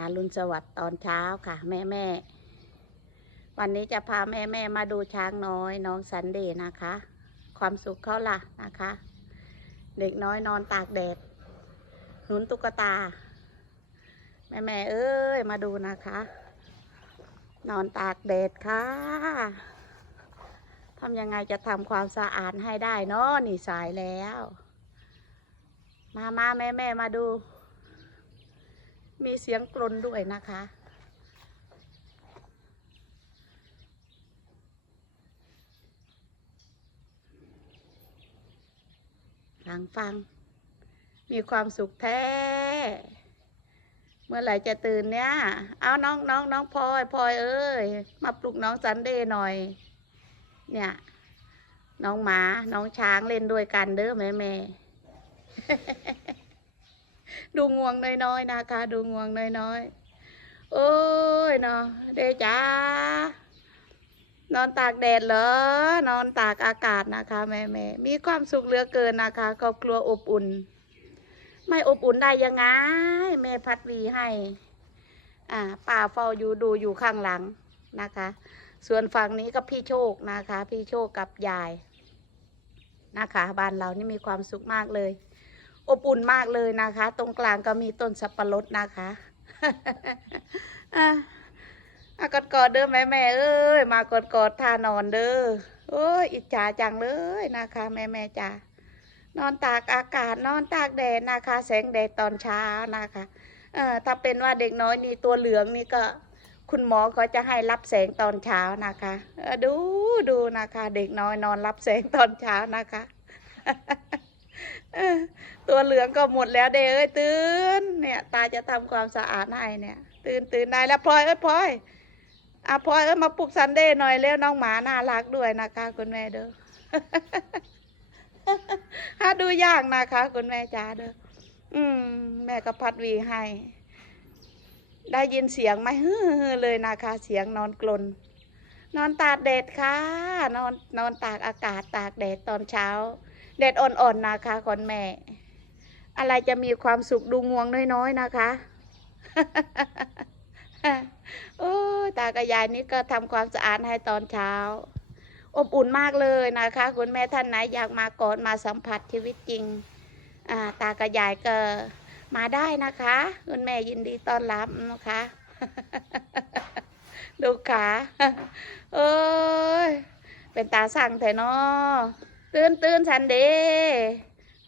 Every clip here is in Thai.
อารุณสวัสดิ์ตอนเช้าค่ะ แม่แม่วันนี้จะพาแม่แม่มาดูช้างน้อยน้องสันเดย์นะคะ ความสุขเขาล่ะนะคะ เด็กน้อยนอนตากแดดหนุนตุ๊กตา แม่แม่เอ้ยมาดูนะคะ นอนตากแดดค่ะทำยังไงจะทำความสะอาดให้ได้เนาะนี่สายแล้ว มามาแม่แม่มาดู มีเสียงกรนด้วยนะคะ ฟังฟัง มีความสุขแท้ เมื่อไหร่จะตื่นเนี่ย เอาน้องน้องน้องพลอยพลอยเอ้ย มาปลุกน้องซันเดย์หน่อย เนี่ย น้องหมา น้องช้างเล่นด้วยกันเด้อแม่แม่ ดูงวงน้อยๆนะคะ ดูงวงน้อยๆโอ้ยเนาะเดจ้านอนตากแดดเหรอนอนตากอากาศนะคะแม่แม่มีความสุขเหลือเกินนะคะครอบครัวอบอุ่น ไม่อบอุ่นได้ยังไงแม่พัดวีให้ อ่าป่าเฝ้าอยู่ดูอยู่ข้างหลังนะคะ ส่วนฝั่งนี้ก็พี่โชคนะคะ พี่โชคกับยายนะคะบ้านเรานี่มีความสุขมากเลย อบอุ่นมากเลยนะคะ ตรงกลางก็มีต้นสับปะรดนะคะอะอะกอดกอดๆเด้อแม่แม่เอ้ยมากอดกอดท่านอนเด้อโอ้ยอิจฉาจังเลยนะคะ แม่แม่จ้านอนตากอากาศนอนตากแดดนะคะ แสงแดดตอนเช้านะคะเออถ้าเป็นว่าเด็กน้อยนี่ตัวเหลืองนี่ก็คุณหมอเขาจะให้รับแสงตอนเช้านะคะเออดูดูนะคะ เด็กน้อยนอนรับแสงตอนเช้านะคะ ตัวเหลืองก็หมดแล้วเด้เอ้ยตื่นเนี่ย ตาจะทำความสะอาดให้เนี่ย ตื่นตื่นได้แล้วพลอยเอ้ยพลอยอะพลอยเอ้ยมาปลุกซันเดย์หน่อยแล้วน้องหมาน่ารักด้วยนะคะคุณแม่เด้อฮะดูยากนะคะ คุณแม่จ้าเด้ออืม แม่ก็พัดวีให้ ได้ยินเสียงไหมฮือเลยนะคะ เสียงนอนกลนนอนตากแดดค่ะ นอนนอนตากอากาศตากแดดตอนเช้า แดดอ่อนๆนะคะคนแม่ อะไรจะมีความสุขดูงวงน้อยๆนะคะโอ้ตากับยายนี่ก็ทำความสะอาดให้ตอนเช้า อบอุ่นมากเลยนะคะ คุณแม่ท่านไหนอยากมากอดมาสัมผัสชีวิตจริงอ่าตากับยายก็มาได้นะคะ คุณแม่ยินดีต้อนรับนะคะ ดูขาเอ้ยเป็นตาสั่งแต่นอ ตื่นตื่นสันเด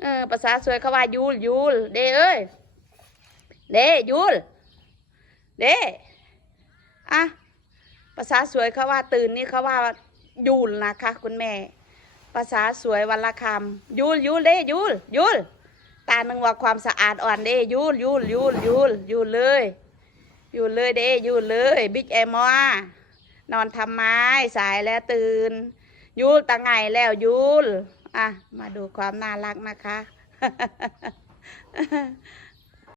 เออภาษาสวยเขาว่ายูลยูลเดเอ้ยเดยูลเดอะภาษาสวยเขาว่าตื่นนี่เขาว่ายูลนะคะคุณแม่ ภาษาสวยวันละคำยูลยูลเดยูลยูลตาหนึ่งว่าความสะอาดอ่อนเดยูลยูลยูลยูลยูลเลยยูลเลยเดยูลเลย บิ๊กแอมอนอนทำไม้สายแล้วตื่น ยูลตะไงแล้วยูลอะ มาดูความน่ารักนะคะ